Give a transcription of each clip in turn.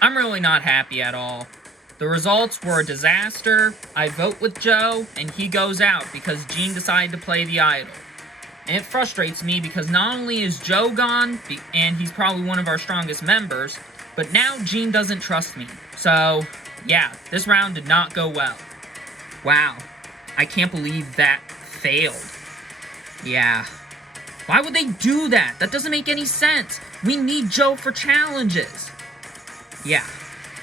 I'm really not happy at all. The results were a disaster. I vote with Joe, and he goes out because Gene decided to play the idol. And it frustrates me because not only is Joe gone, and he's probably one of our strongest members, but now Gene doesn't trust me. So, yeah, this round did not go well. Wow, I can't believe that failed. Yeah. Why would they do that? That doesn't make any sense. We need Joe for challenges. Yeah,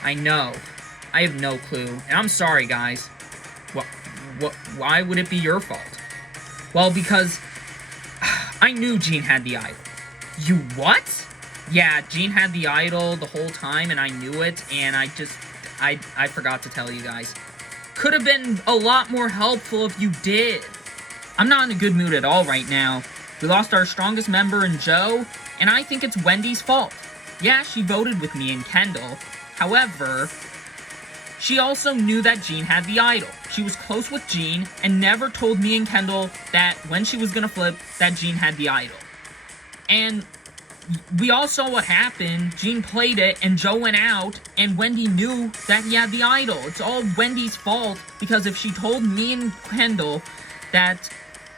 I know. I have no clue. And I'm sorry, guys. Why would it be your fault? Well, because I knew Gene had the idol. You what? Yeah, Gene had the idol the whole time, and I knew it, and I forgot to tell you guys. Could have been a lot more helpful if you did. I'm not in a good mood at all right now. We lost our strongest member in Joe, and I think it's Wendy's fault. Yeah, she voted with me and Kendall. However, she also knew that Gene had the idol. She was close with Gene and never told me and Kendall that when she was gonna flip, that Gene had the idol. And we all saw what happened. Gene played it and Joe went out and Wendy knew that he had the idol. It's all Wendy's fault because if she told me and Kendall that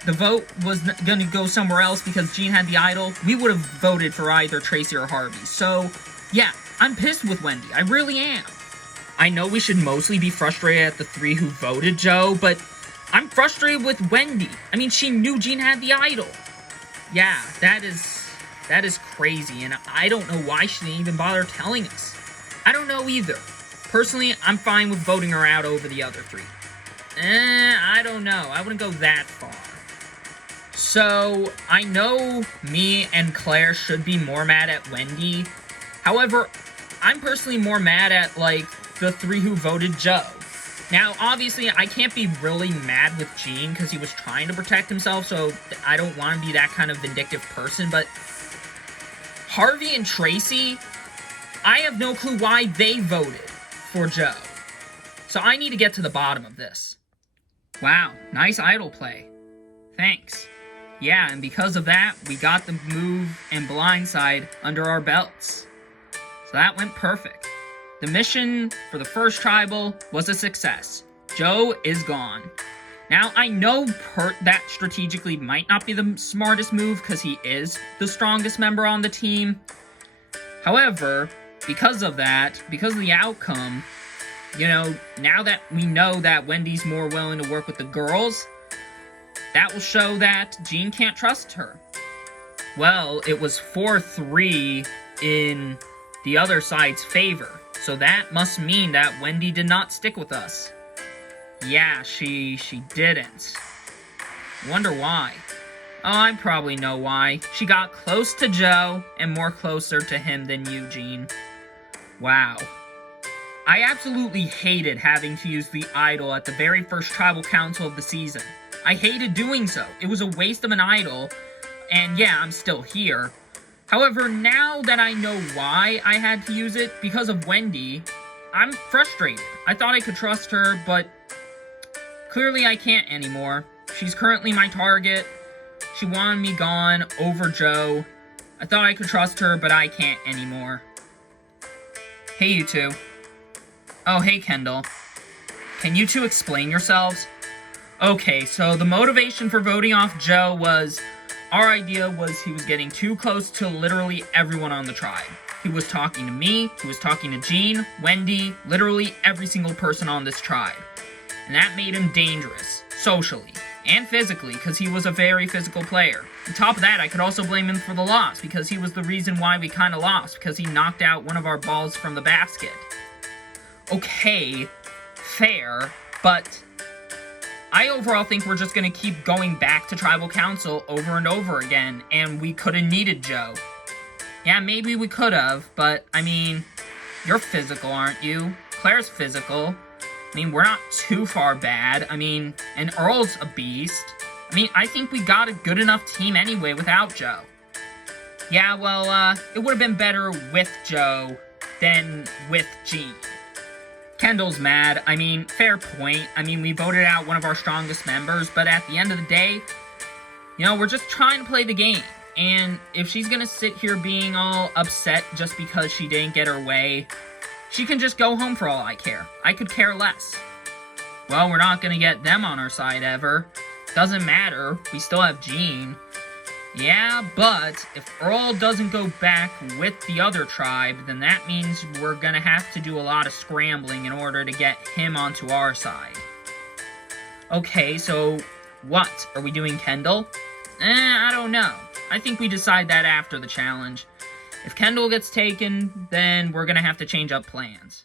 the vote was gonna go somewhere else because Gene had the idol, we would have voted for either Tracy or Harvey. So, yeah, I'm pissed with Wendy. I really am. I know we should mostly be frustrated at the three who voted Joe, but I'm frustrated with Wendy. I mean, she knew Gene had the idol. Yeah, that is crazy, and I don't know why she didn't even bother telling us. I don't know either. Personally, I'm fine with voting her out over the other three. I don't know. I wouldn't go that far. So, I know me and Claire should be more mad at Wendy. However, I'm personally more mad at, like, the three who voted Joe. Now, obviously, I can't be really mad with Gene because he was trying to protect himself, so I don't want to be that kind of vindictive person, but Harvey and Tracy, I have no clue why they voted for Joe. So I need to get to the bottom of this. Wow, nice idol play. Thanks. Yeah, and because of that, we got the move and blindside under our belts. So that went perfect. The mission for the first tribal was a success. Joe is gone. Now, I know that strategically might not be the smartest move because he is the strongest member on the team. However, because of that, because of the outcome, you know, now that we know that Wendy's more willing to work with the girls, that will show that Gene can't trust her. Well, it was 4-3 in the other side's favor. So that must mean that Wendy did not stick with us. Yeah, she didn't. Wonder why. Oh, I probably know why. She got close to Joe and more closer to him than you, Gene. Wow. I absolutely hated having to use the idol at the very first tribal council of the season. I hated doing so. It was a waste of an idol, and yeah, I'm still here. However, now that I know why I had to use it, because of Wendy, I'm frustrated. I thought I could trust her, but clearly I can't anymore. She's currently my target. She wanted me gone over Joe. I thought I could trust her, but I can't anymore. Hey, you two. Oh, hey, Kendall. Can you two explain yourselves? Okay, so the motivation for voting off Joe was, our idea was he was getting too close to literally everyone on the tribe. He was talking to me, he was talking to Gene, Wendy, literally every single person on this tribe. And that made him dangerous, socially, and physically, because he was a very physical player. On top of that, I could also blame him for the loss, because he was the reason why we kind of lost, because he knocked out one of our balls from the basket. Okay, fair, but I overall think we're just going to keep going back to Tribal Council over and over again, and we could have needed Joe. Yeah, maybe we could have, but, I mean, you're physical, aren't you? Claire's physical. I mean, we're not too far bad. I mean, and Earl's a beast. I mean, I think we got a good enough team anyway without Joe. Yeah, well, it would have been better with Joe than with Gene. Kendall's mad. I mean, fair point. I mean, we voted out one of our strongest members, but at the end of the day, you know, we're just trying to play the game. And if she's gonna sit here being all upset just because she didn't get her way, She can just go home for all I care. I could care less. Well, we're not gonna get them on our side ever. Doesn't matter, we still have Jean. Yeah, but if Earl doesn't go back with the other tribe, then that means we're gonna have to do a lot of scrambling in order to get him onto our side. Okay, so what? Are we doing Kendall? I don't know. I think we decide that after the challenge. If Kendall gets taken, then we're gonna have to change up plans.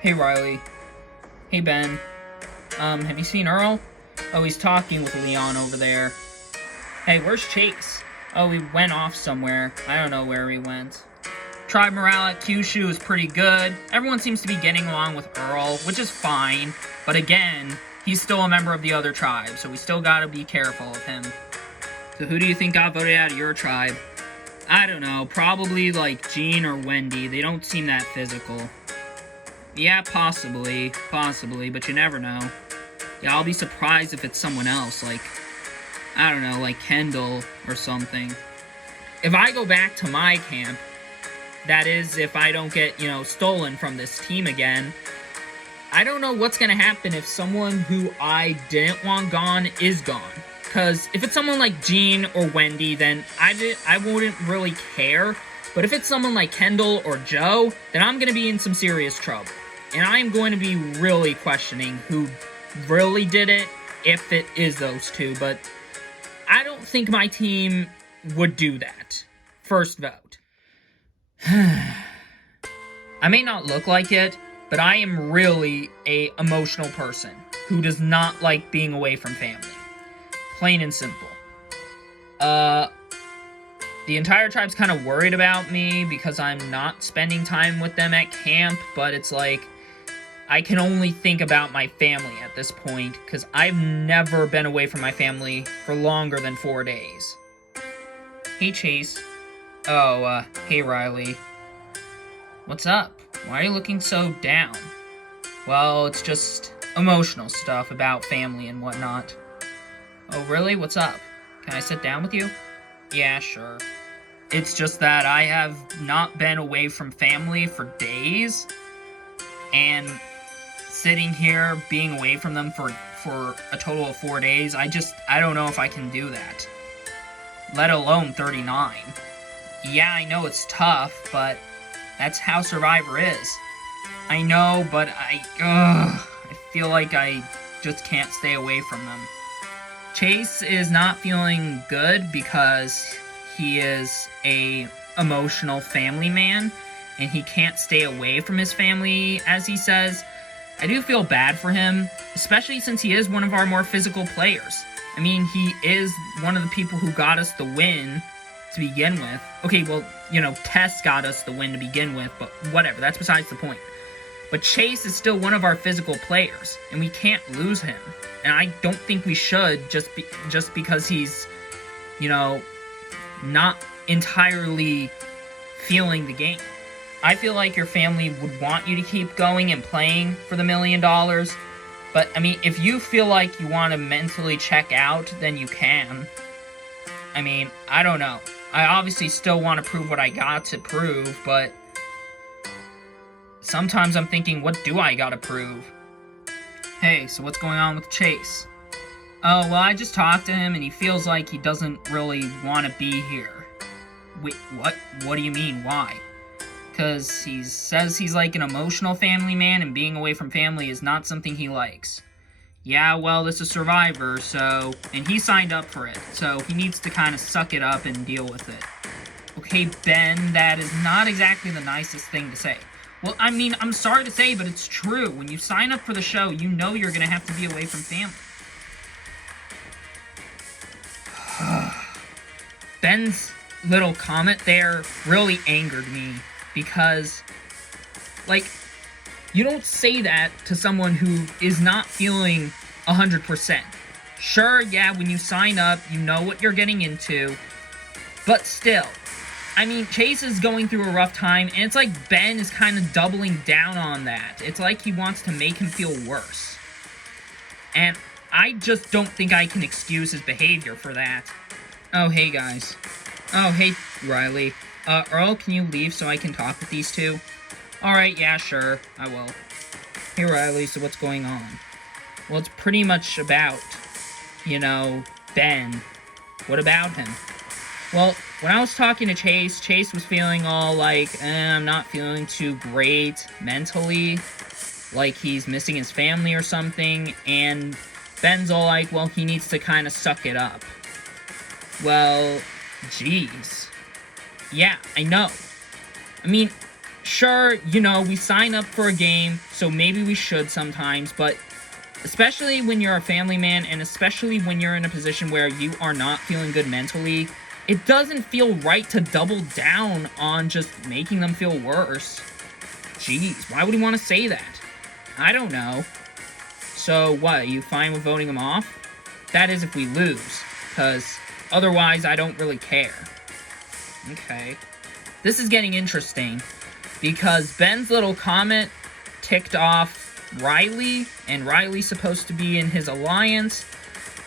Hey, Riley. Hey, Ben. Have you seen Earl? Oh, he's talking with Leon over there. Hey, where's Chase? Oh, he went off somewhere. I don't know where he went. Tribe morale at Kyushu is pretty good. Everyone seems to be getting along with Earl, which is fine. But again, he's still a member of the other tribe, so we still gotta be careful of him. So who do you think got voted out of your tribe? I don't know, probably like Jean or Wendy. They don't seem that physical. Yeah, possibly, but you never know. Yeah, I'll be surprised if it's someone else, like, I don't know, like Kendall or something. If I go back to my camp, that is, if I don't get, stolen from this team again, I don't know what's gonna happen if someone who I didn't want gone is gone. Because if it's someone like Jean or Wendy, then I wouldn't really care. But if it's someone like Kendall or Joe, then I'm gonna be in some serious trouble. And I'm going to be really questioning who really did it, if it is those two, but I don't think my team would do that. First vote. I may not look like it, but I am really an emotional person who does not like being away from family. Plain and simple. The entire tribe's kind of worried about me because I'm not spending time with them at camp, but it's like, I can only think about my family at this point, because I've never been away from my family for longer than 4 days. Hey, Chase. Oh, hey, Riley. What's up? Why are you looking so down? Well, it's just emotional stuff about family and whatnot. Oh, really? What's up? Can I sit down with you? Yeah, sure. It's just that I have not been away from family for days, and sitting here, being away from them for a total of 4 days, I don't know if I can do that. Let alone 39. Yeah, I know it's tough, but that's how Survivor is. I know, but I feel like I just can't stay away from them. Chase is not feeling good because he is a emotional family man, and he can't stay away from his family, as he says. I do feel bad for him, especially since he is one of our more physical players. I mean, he is one of the people who got us the win to begin with. Okay, well, Tess got us the win to begin with, but whatever, that's besides the point. But Chase is still one of our physical players, and we can't lose him. And I don't think we should just because he's, not entirely feeling the game. I feel like your family would want you to keep going and playing for the $1 million, but, I mean, if you feel like you want to mentally check out, then you can. I mean, I don't know. I obviously still want to prove what I got to prove, but sometimes I'm thinking, what do I gotta prove? Hey, so what's going on with Chase? Oh, well, I just talked to him, and he feels like he doesn't really want to be here. Wait, what? What do you mean, why? Because he says he's like an emotional family man, and being away from family is not something he likes. Yeah, well, this is Survivor, and he signed up for it, so he needs to kind of suck it up and deal with it. Okay, Ben, that is not exactly the nicest thing to say. Well, I mean, I'm sorry to say, but it's true. When you sign up for the show, you know you're going to have to be away from family. Ben's little comment there really angered me because, you don't say that to someone who is not feeling 100%. Sure, yeah, when you sign up, you know what you're getting into, but still. I mean, Chase is going through a rough time, and it's like Ben is kind of doubling down on that. It's like he wants to make him feel worse. And I just don't think I can excuse his behavior for that. Oh, hey, guys. Oh, hey, Riley. Earl, can you leave so I can talk with these two? Alright, yeah, sure, I will. Hey, Riley, so what's going on? Well, it's pretty much about, Ben. What about him? Well, when I was talking to Chase, Chase was feeling all like, I'm not feeling too great mentally, like he's missing his family or something, and Ben's all like, well, he needs to kind of suck it up. Well, geez. Yeah, I know. I mean, sure, we sign up for a game, so maybe we should sometimes, but especially when you're a family man, and especially when you're in a position where you are not feeling good mentally, it doesn't feel right to double down on just making them feel worse. Jeez, why would he want to say that? I don't know. So what, are you fine with voting him off? That is if we lose, because otherwise I don't really care. Okay. This is getting interesting, because Ben's little comment ticked off Riley, and Riley's supposed to be in his alliance,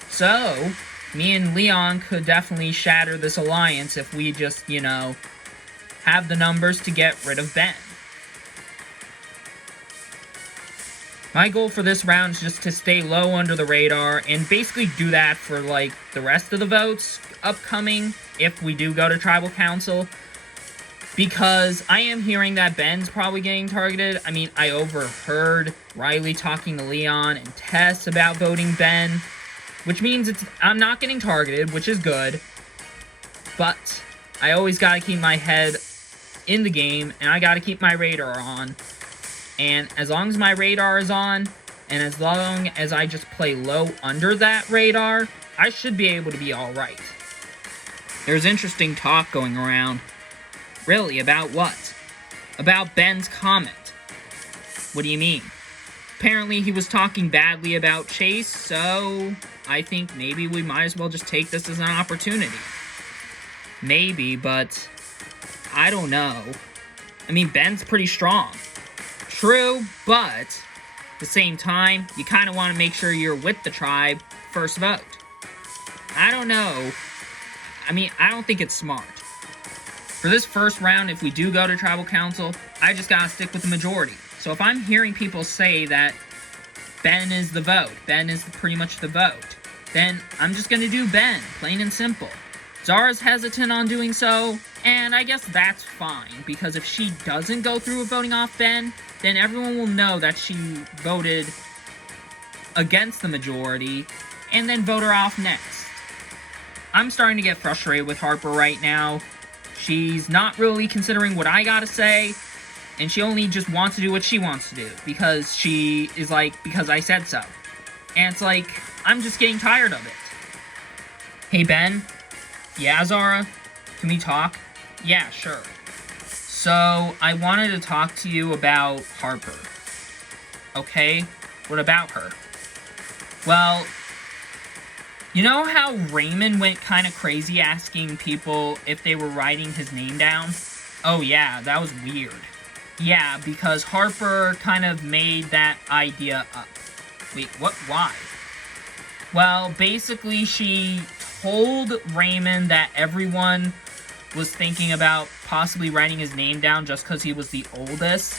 so me and Leon could definitely shatter this alliance if we just, have the numbers to get rid of Ben. My goal for this round is just to stay low under the radar and basically do that for, the rest of the votes upcoming if we do go to Tribal Council. Because I am hearing that Ben's probably getting targeted. I mean, I overheard Riley talking to Leon and Tess about voting Ben, which means I'm not getting targeted, which is good. But I always gotta keep my head in the game, and I gotta keep my radar on. And as long as my radar is on, and as long as I just play low under that radar, I should be able to be alright. There's interesting talk going around. Really, about what? About Ben's comment. What do you mean? Apparently he was talking badly about Chase, so I think maybe we might as well just take this as an opportunity. Maybe, but I don't know. I mean, Ben's pretty strong. True, but at the same time, you kind of want to make sure you're with the tribe first vote. I don't know. I mean, I don't think it's smart. For this first round, if we do go to Tribal Council, I just gotta stick with the majority. So if I'm hearing people say that Ben is the vote, Ben is pretty much the vote, then I'm just gonna do Ben, plain and simple. Zara's hesitant on doing so, and I guess that's fine, because if she doesn't go through with voting off Ben, then everyone will know that she voted against the majority, and then vote her off next. I'm starting to get frustrated with Harper right now. She's not really considering what I gotta say, and she only just wants to do what she wants to do, because she is like, because I said so. And it's like, I'm just getting tired of it. Hey, Ben? Yeah, Zara? Can we talk? Yeah, sure. So, I wanted to talk to you about Harper. Okay, what about her? Well, you know how Raymond went kind of crazy asking people if they were writing his name down? Oh yeah, that was weird. Yeah, because Harper kind of made that idea up. Wait, what? Why? Well, basically she told Raymond that everyone was thinking about possibly writing his name down just because he was the oldest,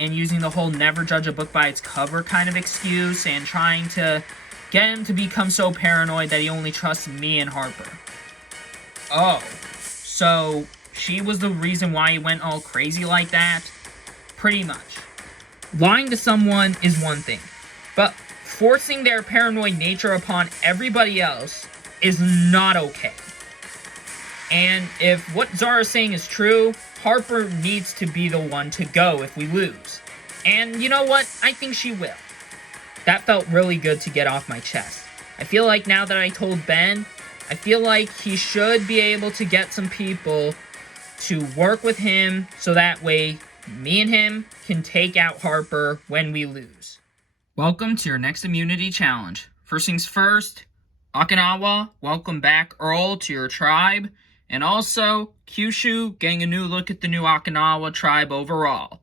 and using the whole never judge a book by its cover kind of excuse, and trying to get him to become so paranoid that he only trusts me and Harper. Oh, so she was the reason why he went all crazy like that? Pretty much. Lying to someone is one thing, but forcing their paranoid nature upon everybody else is not okay. And if what Zara's saying is true, Harper needs to be the one to go if we lose. And you know what? I think she will. That felt really good to get off my chest. I feel like now that I told Ben, I feel like he should be able to get some people to work with him so that way me and him can take out Harper when we lose. Welcome to your next immunity challenge. First things first, Okinawa, welcome back Earl to your tribe. And also, Kyushu getting a new look at the new Okinawa tribe overall.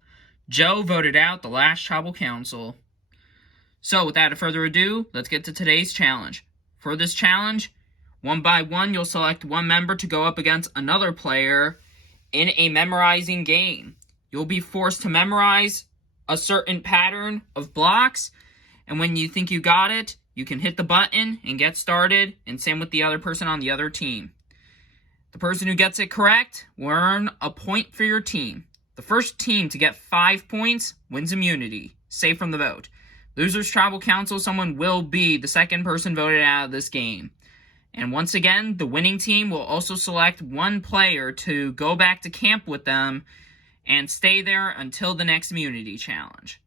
Joe voted out the last tribal council. So, without further ado, let's get to today's challenge. For this challenge, one by one, you'll select one member to go up against another player, in a memorizing game. You'll be forced to memorize a certain pattern of blocks, and when you think you got it, you can hit the button and get started, and same with the other person on the other team. The person who gets it correct will earn a point for your team. The first team to get 5 points wins immunity, safe from the vote. Losers Tribal Council, someone will be the second person voted out of this game. And once again, the winning team will also select one player to go back to camp with them and stay there until the next immunity challenge.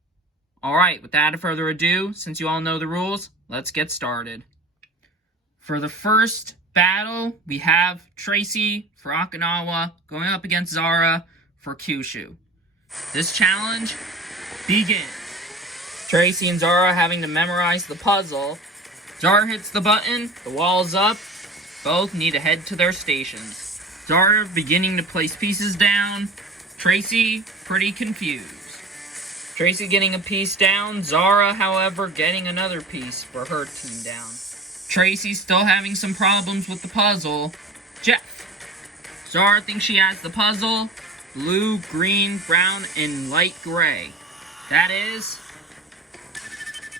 Alright, without further ado, since you all know the rules, let's get started. For the first battle, we have Tracy for Okinawa going up against Zara for Kyushu. This challenge begins. Tracy and Zara having to memorize the puzzle. Zara hits the button, the wall's up, both need to head to their stations. Zara beginning to place pieces down, Tracy pretty confused. Tracy getting a piece down, Zara, however, getting another piece for her team down. Tracy still having some problems with the puzzle. Jeff. Zara thinks she has the puzzle. Blue, green, brown, and light gray. That is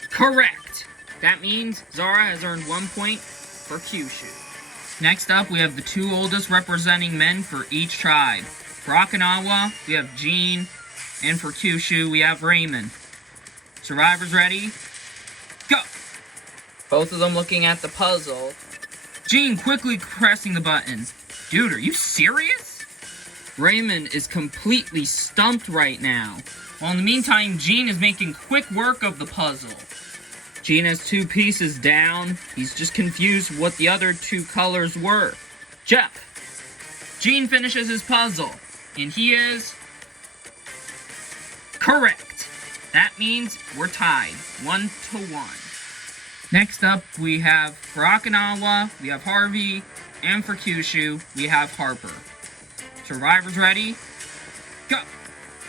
correct. That means Zara has earned 1 point for Kyushu. Next up, we have the two oldest representing men for each tribe. For Okinawa, we have Gene, and for Kyushu, we have Raymond. Survivors ready? Go! Both of them looking at the puzzle. Gene quickly pressing the button. Dude, are you serious? Raymond is completely stumped right now. While in the meantime, Gene is making quick work of the puzzle. Gene has 2 pieces down. He's just confused what the other 2 colors were. Jeff. Gene finishes his puzzle, and he is correct. That means we're tied, 1-1. Next up, we have for Okinawa, we have Harvey, and for Kyushu, we have Harper. Survivors ready? Go!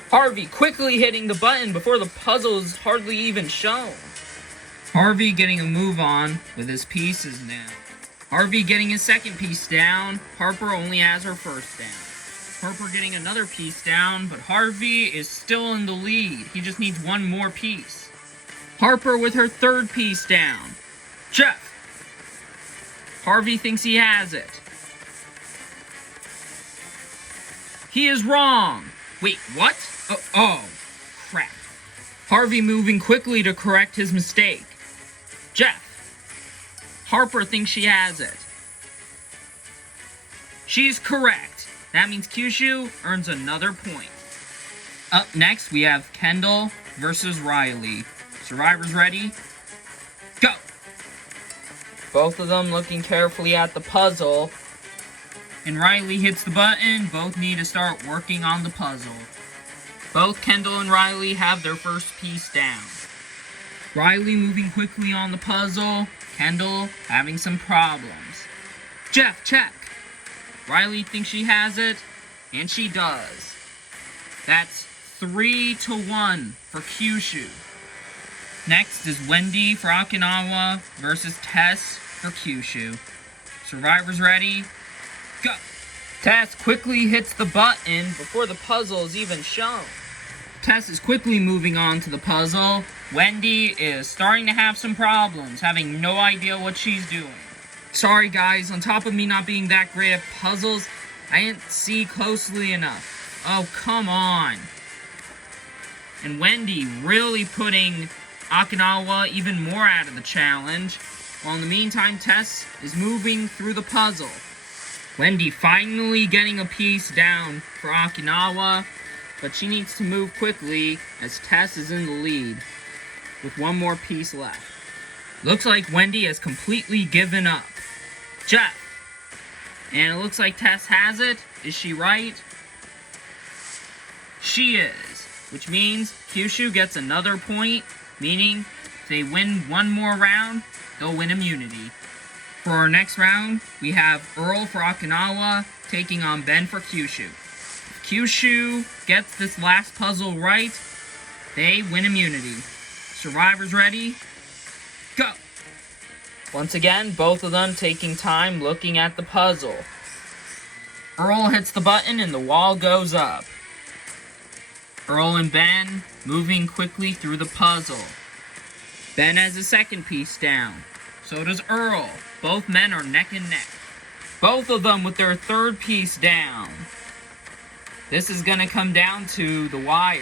Harvey quickly hitting the button before the puzzle is hardly even shown. Harvey getting a move on with his pieces now. Harvey getting his second piece down. Harper only has her first down. Harper getting another piece down, but Harvey is still in the lead. He just needs one more piece. Harper with her third piece down. Jeff. Harvey thinks he has it. He is wrong. Wait, what? Oh, crap. Harvey moving quickly to correct his mistake. Jeff. Harper thinks she has it. She's correct. That means Kyushu earns another point. Up next, we have Kendall versus Riley. Survivors ready? Go! Both of them looking carefully at the puzzle. And Riley hits the button. Both need to start working on the puzzle. Both Kendall and Riley have their first piece down. Riley moving quickly on the puzzle. Kendall having some problems. Jeff, check! Riley thinks she has it, and she does. That's 3-1 for Kyushu. Next is Wendy for Okinawa versus Tess for Kyushu. Survivors ready? Go! Tess quickly hits the button before the puzzle is even shown. Tess is quickly moving on to the puzzle. Wendy is starting to have some problems, having no idea what she's doing. Sorry guys, on top of me not being that great at puzzles, I didn't see closely enough. Oh, come on. And Wendy really putting Okinawa even more out of the challenge, while in the meantime Tess is moving through the puzzle. Wendy finally getting a piece down for Okinawa, but she needs to move quickly as Tess is in the lead, with one more piece left. Looks like Wendy has completely given up. Jeff. And it looks like Tess has it. Is she right? She is. Which means Kyushu gets another point, meaning if they win one more round, they'll win immunity. For our next round, we have Earl for Okinawa taking on Ben for Kyushu. If Kyushu gets this last puzzle right, they win immunity. Survivors ready? Go! Once again, both of them taking time looking at the puzzle. Earl hits the button and the wall goes up. Earl and Ben moving quickly through the puzzle. Ben has his second piece down. So does Earl. Both men are neck and neck. Both of them with their third piece down. This is gonna come down to the wire.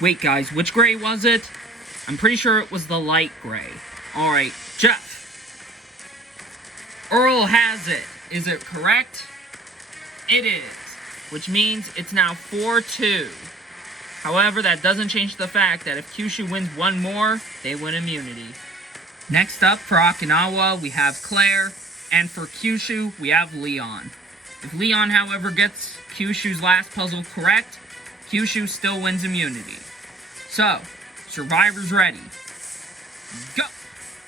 Wait guys, which gray was it? I'm pretty sure it was the light gray. Alright, Jeff. Earl has it. Is it correct? It is. Which means it's now 4-2. However, that doesn't change the fact that if Kyushu wins one more, they win immunity. Next up for Okinawa, we have Claire. And for Kyushu, we have Leon. If Leon, however, gets Kyushu's last puzzle correct, Kyushu still wins immunity. So, survivors ready. Go!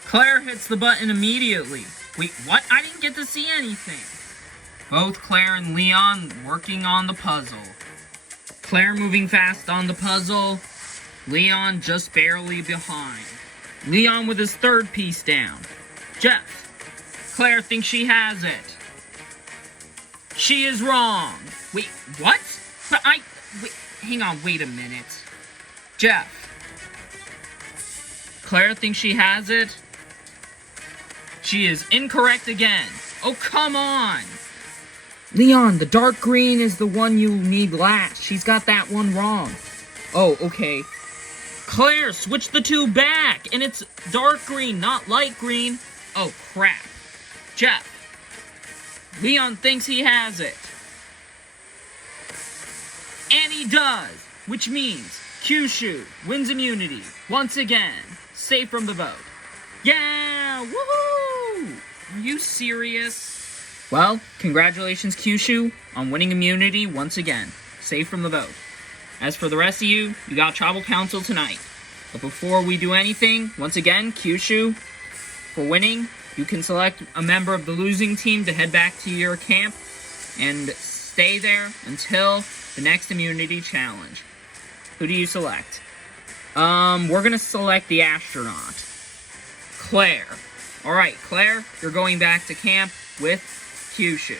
Claire hits the button immediately. Wait, what? I didn't get to see anything. Both Claire and Leon working on the puzzle. Claire moving fast on the puzzle. Leon just barely behind. Leon with his third piece down. Jeff. Claire thinks she has it. She is wrong. Wait, what? But wait, hang on, wait a minute. Jeff. Claire thinks she has it. She is incorrect again. Oh, come on. Leon, the dark green is the one you need last. She's got that one wrong. Oh, okay. Claire, switch the two back. And it's dark green, not light green. Oh, crap. Jeff. Leon thinks he has it. And he does. Which means Kyushu wins immunity. Once again. Safe from the vote. Yeah! Woohoo! Are you serious? Well, congratulations, Kyushu, on winning immunity once again. Safe from the vote. As for the rest of you, you got Tribal Council tonight. But before we do anything, once again, Kyushu, for winning, you can select a member of the losing team to head back to your camp and stay there until the next immunity challenge. Who do you select? We're gonna select the astronaut. Claire. Alright, Claire, you're going back to camp with Kyushu.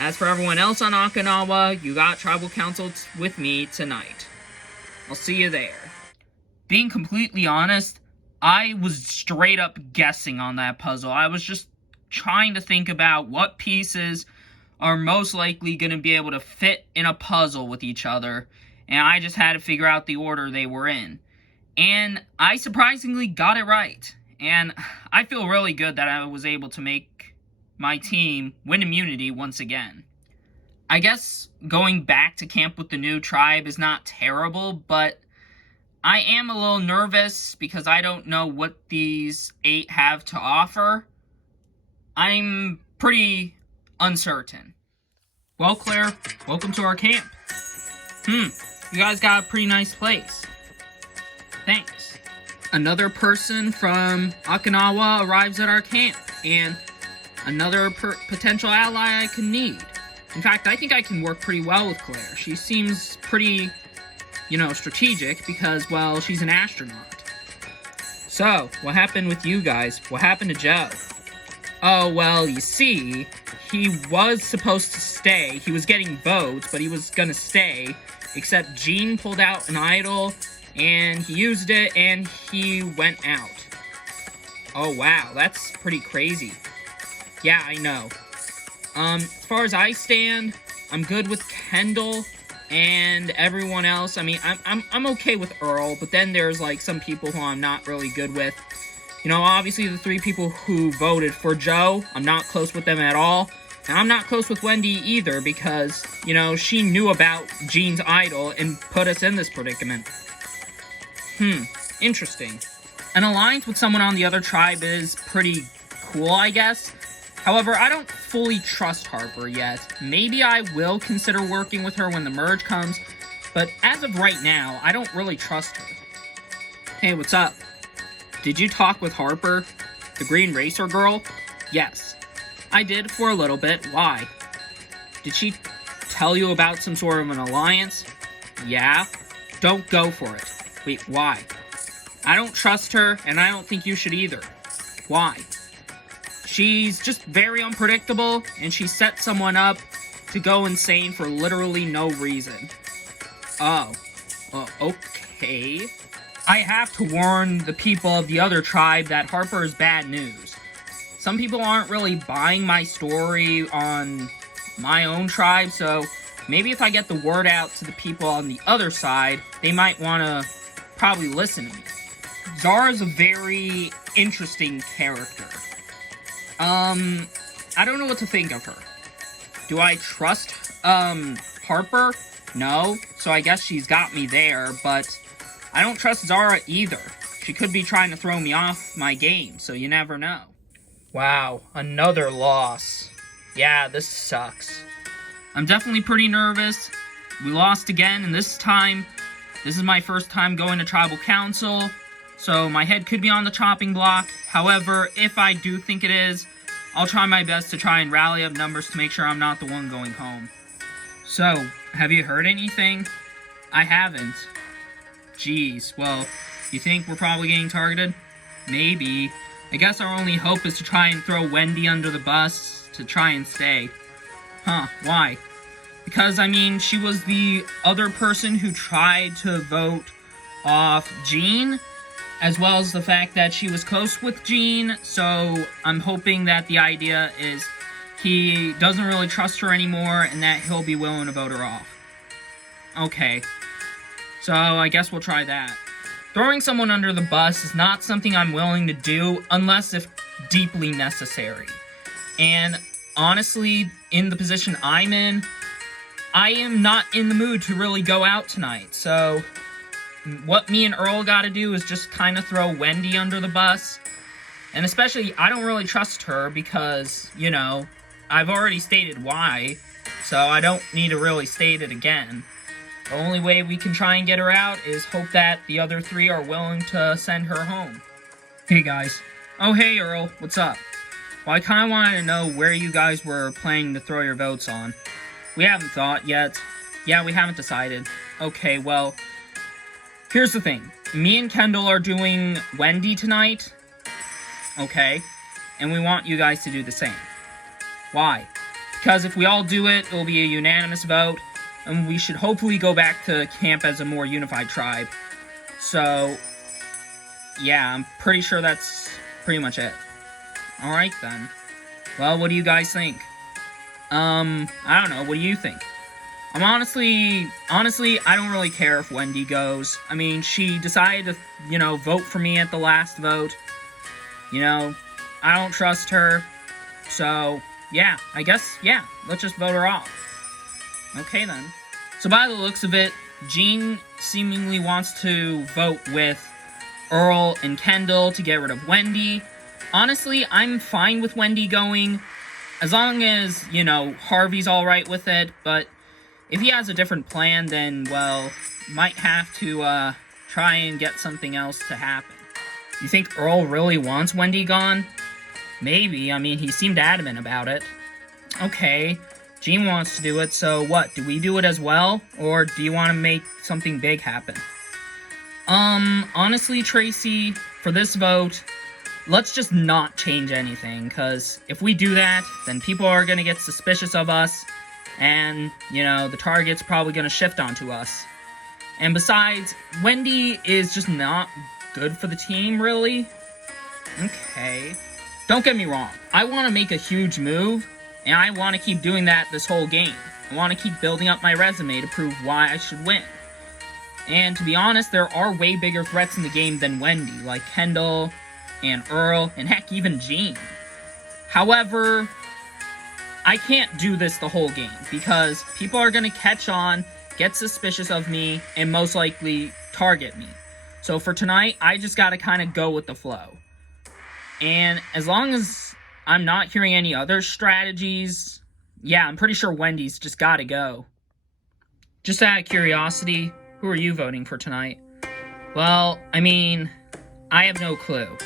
As for everyone else on Okinawa, you got Tribal Council with me tonight. I'll see you there. Being completely honest, I was straight up guessing on that puzzle. I was just trying to think about what pieces are most likely going to be able to fit in a puzzle with each other, and I just had to figure out the order they were in. And I surprisingly got it right. And I feel really good that I was able to make my team win immunity once again. I guess going back to camp with the new tribe is not terrible, but I am a little nervous because I don't know what these 8 have to offer. I'm pretty uncertain. Well, Claire, welcome to our camp. You guys got a pretty nice place. Thanks. Another person from Okinawa arrives at our camp, and another potential ally I can need. In fact, I think I can work pretty well with Claire. She seems pretty, strategic because, well, she's an astronaut. So, what happened with you guys? What happened to Joe? Oh, well, you see, he was supposed to stay. He was getting votes, but he was gonna stay, except Gene pulled out an idol, and he used it, and he went out. Oh, wow, that's pretty crazy. Yeah, I know. As far as I stand, I'm good with Kendall and everyone else. I mean, I'm okay with Earl, but then there's, some people who I'm not really good with. Obviously the 3 people who voted for Joe, I'm not close with them at all. And I'm not close with Wendy either because, she knew about Gene's idol and put us in this predicament. Interesting. An alliance with someone on the other tribe is pretty cool, I guess. However, I don't fully trust Harper yet. Maybe I will consider working with her when the merge comes, but as of right now, I don't really trust her. Hey, what's up? Did you talk with Harper, the Green Racer girl? Yes. I did for a little bit. Why? Did she tell you about some sort of an alliance? Yeah. Don't go for it. Wait, why? I don't trust her, and I don't think you should either. Why? She's just very unpredictable, and she set someone up to go insane for literally no reason. Oh. Okay. I have to warn the people of the other tribe that Harper is bad news. Some people aren't really buying my story on my own tribe, so maybe if I get the word out to the people on the other side, they might want to probably listen to me. Zara's a very interesting character. I don't know what to think of her. Do I trust, Harper? No, so I guess she's got me there, but I don't trust Zara either. She could be trying to throw me off my game, so you never know. Wow, another loss. Yeah, this sucks. I'm definitely pretty nervous. We lost again, and this is my first time going to Tribal Council, so my head could be on the chopping block. However, if I do think it is, I'll try my best to try and rally up numbers to make sure I'm not the one going home. So, have you heard anything? I haven't. Jeez, well, you think we're probably getting targeted? Maybe. I guess our only hope is to try and throw Wendy under the bus to try and stay. Huh, why? Because, I mean, she was the other person who tried to vote off Jean, as well as the fact that she was close with Jean, so I'm hoping that the idea is he doesn't really trust her anymore and that he'll be willing to vote her off. Okay. So, I guess we'll try that. Throwing someone under the bus is not something I'm willing to do unless if deeply necessary. And honestly, in the position I'm in, I am not in the mood to really go out tonight. So, what me and Earl gotta do is just kind of throw Wendy under the bus. And especially, I don't really trust her because, you know, I've already stated why, so I don't need to really state it again. The only way we can try and get her out is hope that the other three are willing to send her home. Hey guys. Oh hey Earl, what's up? Well, I kinda wanted to know where you guys were planning to throw your votes on. We haven't thought yet. Yeah, we haven't decided. Okay, well, here's the thing. Me and Kendall are doing Wendy tonight. Okay? And we want you guys to do the same. Why? Because if we all do it, it'll be a unanimous vote, and we should hopefully go back to camp as a more unified tribe. So, yeah, I'm pretty sure that's pretty much it. Alright then. Well, what do you guys think? I don't know, what do you think? I'm honestly, I don't really care if Wendy goes. I mean, she decided to, vote for me at the last vote. I don't trust her. So, yeah, I guess, yeah, let's just vote her off. Okay, then. So by the looks of it, Jean seemingly wants to vote with Earl and Kendall to get rid of Wendy. Honestly, I'm fine with Wendy going, as long as, Harvey's alright with it, but if he has a different plan, then, well, might have to, try and get something else to happen. You think Earl really wants Wendy gone? Maybe, I mean, he seemed adamant about it. Okay, Jean wants to do it, so what, do we do it as well? Or do you want to make something big happen? Honestly, Tracy, for this vote, let's just not change anything, because if we do that, then people are going to get suspicious of us, and, the target's probably going to shift onto us. And besides, Wendy is just not good for the team, really. Okay. Don't get me wrong, I want to make a huge move, and I want to keep doing that this whole game. I want to keep building up my resume to prove why I should win. And to be honest, there are way bigger threats in the game than Wendy, like Kendall, and Earl, and heck, even Jean. However, I can't do this the whole game, because people are going to catch on, get suspicious of me, and most likely target me. So for tonight, I just gotta kind of go with the flow. And as long as I'm not hearing any other strategies, yeah, I'm pretty sure Wendy's just gotta go. Just out of curiosity, who are you voting for tonight? Well, I mean, I have no clue.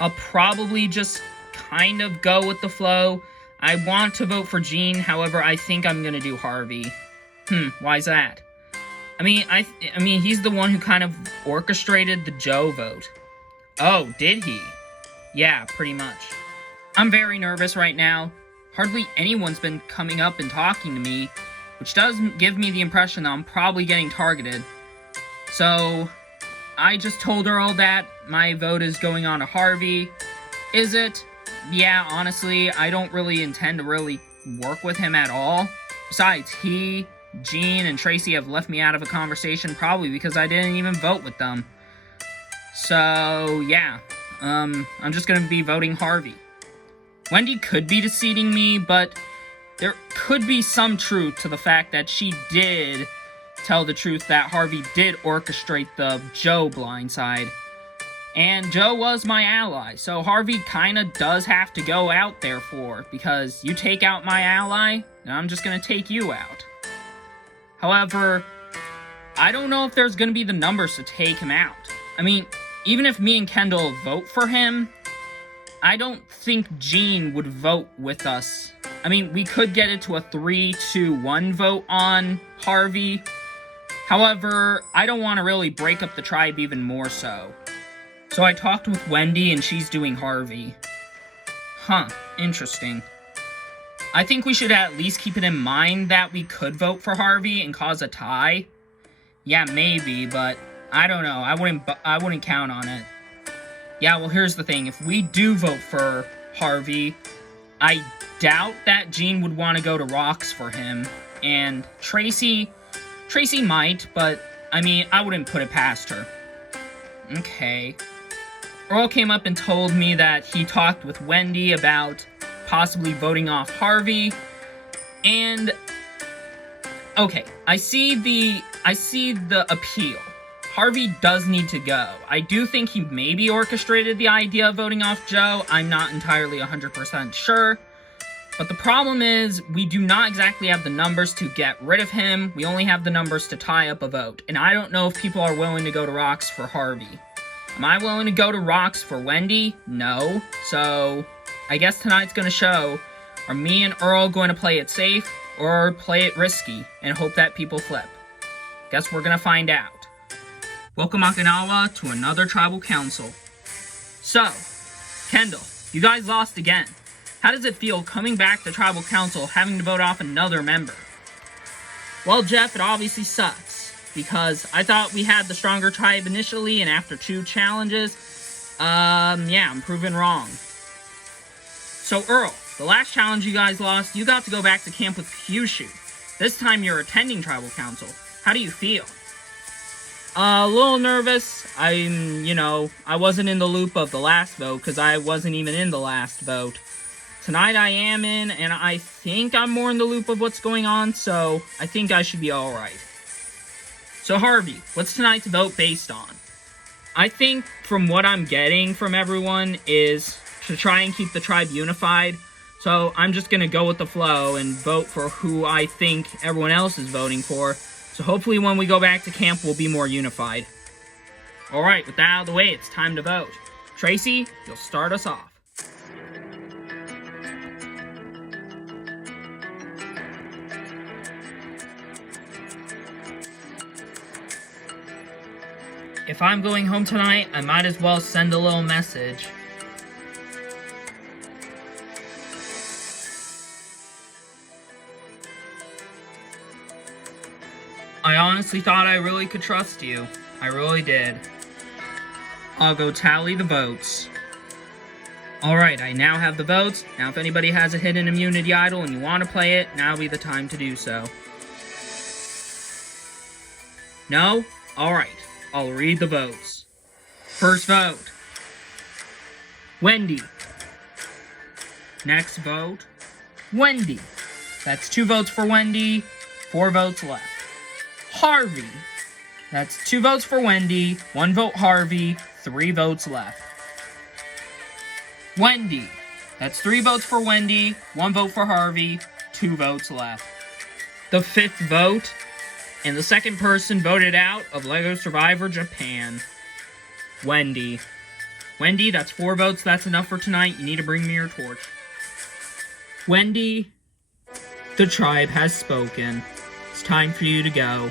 I'll probably just kind of go with the flow. I want to vote for Jean, however, I think I'm gonna do Harvey. Why's that? I mean, he's the one who kind of orchestrated the Joe vote. Oh, did he? Yeah, pretty much. I'm very nervous right now. Hardly anyone's been coming up and talking to me, which does give me the impression that I'm probably getting targeted. So, I just told Earl that my vote is going on to Harvey. Is it? Yeah, honestly, I don't really intend to really work with him at all. Besides, he, Gene, and Tracy have left me out of a conversation probably because I didn't even vote with them. So, yeah. I'm just gonna be voting Harvey. Wendy could be deceiving me, but there could be some truth to the fact that she did tell the truth that Harvey did orchestrate the Joe blindside. And Joe was my ally, so Harvey kinda does have to go out there for, because you take out my ally, and I'm just gonna take you out. However, I don't know if there's gonna be the numbers to take him out. I mean, even if me and Kendall vote for him, I don't think Gene would vote with us. I mean, we could get it to a 3-1 vote on Harvey. However, I don't want to really break up the tribe even more so. So I talked with Wendy and she's doing Harvey. Huh, interesting. I think we should at least keep it in mind that we could vote for Harvey and cause a tie. Yeah, maybe, but I don't know. I wouldn't count on it. Yeah, well, here's the thing. If we do vote for Harvey, I doubt that Gene would want to go to Rocks for him. And Tracy might, but, I mean, I wouldn't put it past her. Okay. Earl came up and told me that he talked with Wendy about possibly voting off Harvey. And, okay, I see the appeal. Harvey does need to go. I do think he maybe orchestrated the idea of voting off Joe. I'm not entirely 100% sure. But the problem is, we do not exactly have the numbers to get rid of him. We only have the numbers to tie up a vote. And I don't know if people are willing to go to Rocks for Harvey. Am I willing to go to Rocks for Wendy? No. So, I guess tonight's going to show, are me and Earl going to play it safe or play it risky and hope that people flip? Guess we're going to find out. Welcome, Okinawa, to another tribal council. So, Kendall, you guys lost again. How does it feel coming back to tribal council having to vote off another member? Well, Jeff, it obviously sucks, because I thought we had the stronger tribe initially, and after 2 challenges, yeah, I'm proven wrong. So, Earl, the last challenge you guys lost, you got to go back to camp with Kyushu. This time you're attending tribal council. How do you feel? A little nervous. I wasn't in the loop of the last vote, because I wasn't even in the last vote. Tonight I am in, and I think I'm more in the loop of what's going on, so I think I should be alright. So Harvey, what's tonight's vote based on? I think from what I'm getting from everyone is to try and keep the tribe unified, so I'm just gonna go with the flow and vote for who I think everyone else is voting for. So hopefully when we go back to camp, we'll be more unified. Alright, with that out of the way, it's time to vote. Tracy, you'll start us off. If I'm going home tonight, I might as well send a little message. I honestly thought I really could trust you. I really did. I'll go tally the votes. Alright, I now have the votes. Now if anybody has a hidden immunity idol and you want to play it, now would be the time to do so. No? Alright, I'll read the votes. First vote. Wendy. Next vote. Wendy. That's 2 votes for Wendy, 4 votes left. Harvey. That's 2 votes for Wendy, 1 vote Harvey, 3 votes left. Wendy. That's 3 votes for Wendy, 1 vote for Harvey, 2 votes left. The 5th vote, and the second person voted out of LEGO Survivor Japan. Wendy. Wendy, that's 4 votes, that's enough for tonight. You need to bring me your torch. Wendy, the tribe has spoken. It's time for you to go.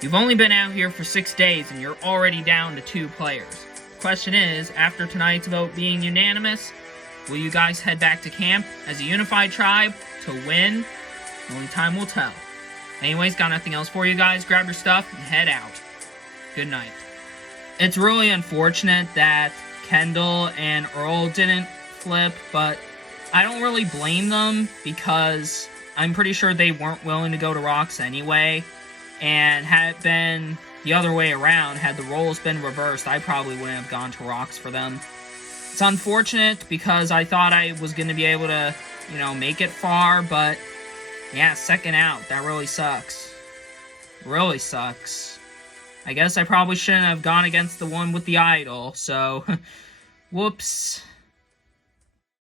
You've only been out here for 6 days and you're already down to 2 players. question is, after tonight's vote being unanimous, will you guys head back to camp as a unified tribe to win? Only time will tell. Anyways, got nothing else for you guys. Grab your stuff and head out. Good night. It's really unfortunate that Kendall and Earl didn't flip, but I don't really blame them because I'm pretty sure they weren't willing to go to rocks anyway. And had it been the other way around, had the roles been reversed, I probably wouldn't have gone to rocks for them. It's unfortunate because I thought I was going to be able to, make it far, but yeah, second out. That really sucks. Really sucks. I guess I probably shouldn't have gone against the one with the idol, so whoops.